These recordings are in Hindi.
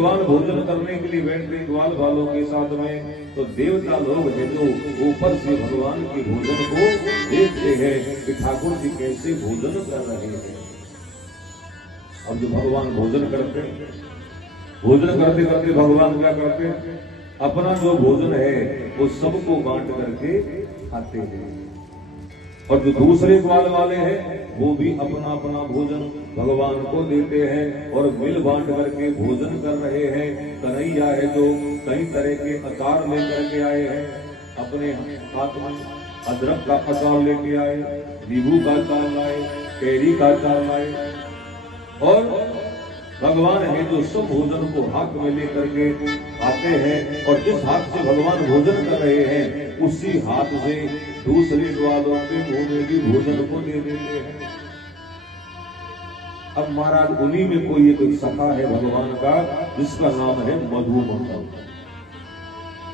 भगवान भोजन करने के लिए बैठते ग्वाल वालों के साथ में, तो देवता लोग हैं जो ऊपर से भगवान के भोजन को देखते हैं कि ठाकुर जी कैसे भोजन कर रहे हैं। अब जो भगवान भोजन करते करते भगवान क्या करते हैं, अपना जो भोजन है वो सबको बांट करके खाते हैं, और जो दूसरे ग्वाल वाले हैं वो भी अपना अपना भोजन भगवान को देते हैं और मिल बांट करके भोजन कर रहे हैं। कन्हैया है जो कई तरह के अचार लेकर के आए हैं, अपने हाथ में अदरक का अचार लेके आए, नींबू का अचार लाए, कैरी का अचार लाए, और भगवान है जो सब भोजन को हाथ में लेकर के आते हैं, और जिस हाथ से भगवान भोजन कर रहे हैं उसी हाथ से दूसरे ग्वालों के मुंह में भी भोजन को दे देते हैं। अब महाराज उन्हीं में कोई एक सखा है भगवान का जिसका नाम है मधुमंगल।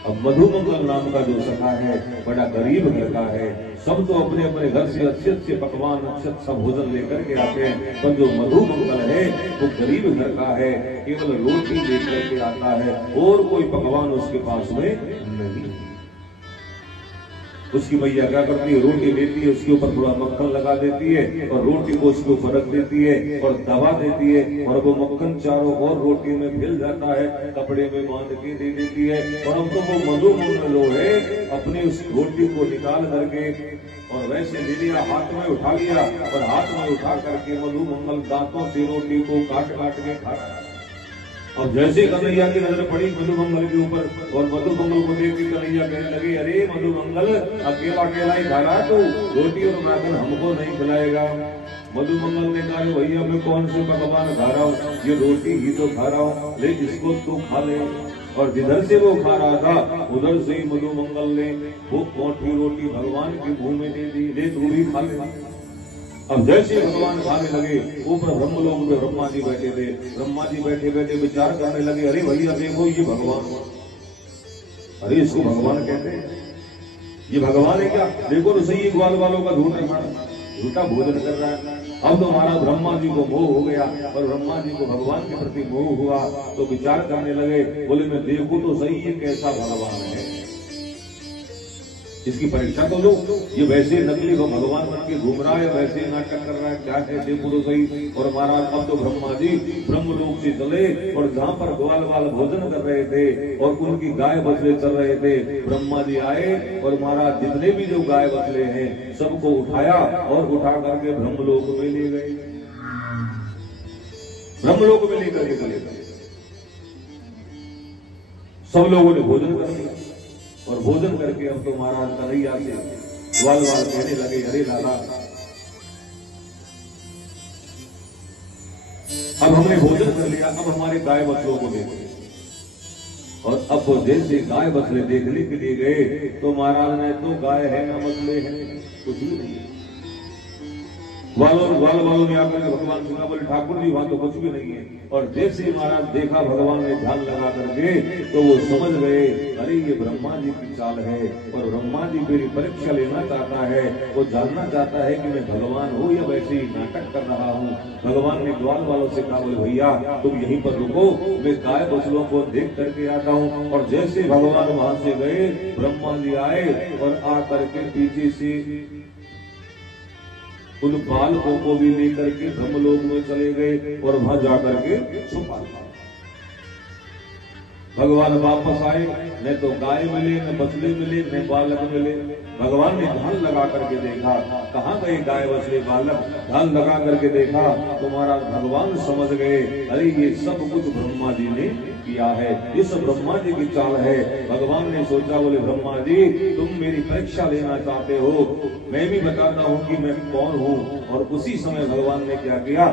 अब मधुमंगल नाम का जो सखा है बड़ा गरीब घर का है, सब तो अपने अपने घर से अच्छे अच्छे पकवान अच्छा भोजन लेकर के आते हैं, पर जो मधुमंगल है वो गरीब घर का है, केवल रोटी लेकर के आता है और कोई पकवान उसके पास में नहीं। उसकी मैया क्या करती है, रोटी लेती है, उसके ऊपर थोड़ा मक्खन लगा देती है और रोटी को उसके ऊपर रख देती है और दबा देती है, और वो मक्खन चारों ओर रोटी में फैल जाता है, कपड़े में बांध के दे देती है। और अब तो वो मधुमंगल है अपनी उस रोटी को निकाल करके और वैसे ले लिया, हाथ में उठा लिया, और हाथ में उठा करके मधुमंगल दांतों से रोटी को काट काट के खा रहा है। और जैसे कन्हैया की नजर पड़ी मधुमंगल के ऊपर, और मधुमंगल को देख के कन्हैया कहने लगे, अरे मधुमंगल अकेला अकेला ही खा रहा तू, रोटी और माखन हमको नहीं खिलाएगा। मधुमंगल ने कहा, भैया मैं कौन से पकवान खा रहा हूँ, ये रोटी ही तो खा रहा हूँ, ले इसको तू खा ले। और जिधर से वो खा रहा था उधर से ही मधुमंगल ने वो मोटी रोटी भगवान के मुंह में दे दी, ले तू भी खा ले। अब जैसे भगवान खाने लगे, ऊपर ब्रह्मलोक में ब्रह्मा जी बैठे थे, ब्रह्मा जी बैठे बैठे विचार करने लगे, अरे भैया देखो ये भगवान, अरे इसको भगवान कहते हैं, ये भगवान है क्या, देखो तो सही ग्वाल वालों का झूठा भोजन कर रहा है। अब तो महाराज ब्रह्मा जी को मोह हो गया, और ब्रह्मा जी को भगवान के प्रति मोह हुआ, तो विचार करने लगे, बोले मैं देखूं तो सही ये कैसा भगवान है, इसकी परीक्षा तो लो, ये वैसे नकली को भगवान बन के घूम रहा है, वैसे नाटक कर रहा है, क्या है देखो तो सही। और महाराज अब तो ब्रह्मा जी ब्रह्मलोक से चले, और जहाँ पर ग्वाल वाल भोजन कर रहे थे और उनकी गाय बछड़े चल रहे थे, ब्रह्मा जी आए और महाराज जितने भी जो गाय बछड़े हैं सबको उठाया और उठा करके ब्रह्मलोक में ले गए, ब्रह्मलोक में लेकर के चले गए। सब लोगों ने भोजन कर लिया, और भोजन करके अब तो महाराज कन्हैया से ग्वाल वाल कहने लगे, अरे लाला अब हमने भोजन कर लिया, अब हमारे गाय बछड़ों को देखो। और अब वो जैसे गाय बछड़े देखने के लिए गए तो महाराज ने तो गाय है ना बछड़े हैं, कुछ भी नहीं है। ग्वाल वालों ने आकर भगवान सुना, बोले ठाकुर जी वहां तो कुछ भी नहीं है। और जैसे ही महाराज देखा भगवान ने ध्यान लगा करके, तो वो समझ गए, अरे ये ब्रह्मा जी की चाल है, और ब्रह्मा जी मेरी परीक्षा लेना चाहता है, वो जानना चाहता है कि मैं भगवान हूँ या वैसे ही नाटक कर रहा हूँ। भगवान ने ग्वाल वालों से कहा, बोले भैया तुम यहीं पर रुको, मैं गाय बछड़ों को देख करके आता हूँ। और जैसे भगवान वहां से गए, ब्रह्मा जी आए और आ करके पीछे से उन बालकों को भी लेकर के ब्रह्मलोक में चले गए और वहां जाकर के छुपा। भगवान वापस आए, न तो गाय मिले, न बछड़े मिले, न बालक मिले। भगवान ने ध्यान लगा करके देखा, कहाँ गए गाय बछड़े बालक, ध्यान लगा करके देखा तो महाराज भगवान समझ गए, अरे ये सब कुछ ब्रह्मा जी ने किया है, ये सब ब्रह्मा जी की चाल है। भगवान ने सोचा, बोले ब्रह्मा जी तुम मेरी परीक्षा लेना चाहते हो, मैं भी बताता हूँ कि मैं कौन हूँ। और उसी समय भगवान ने क्या किया,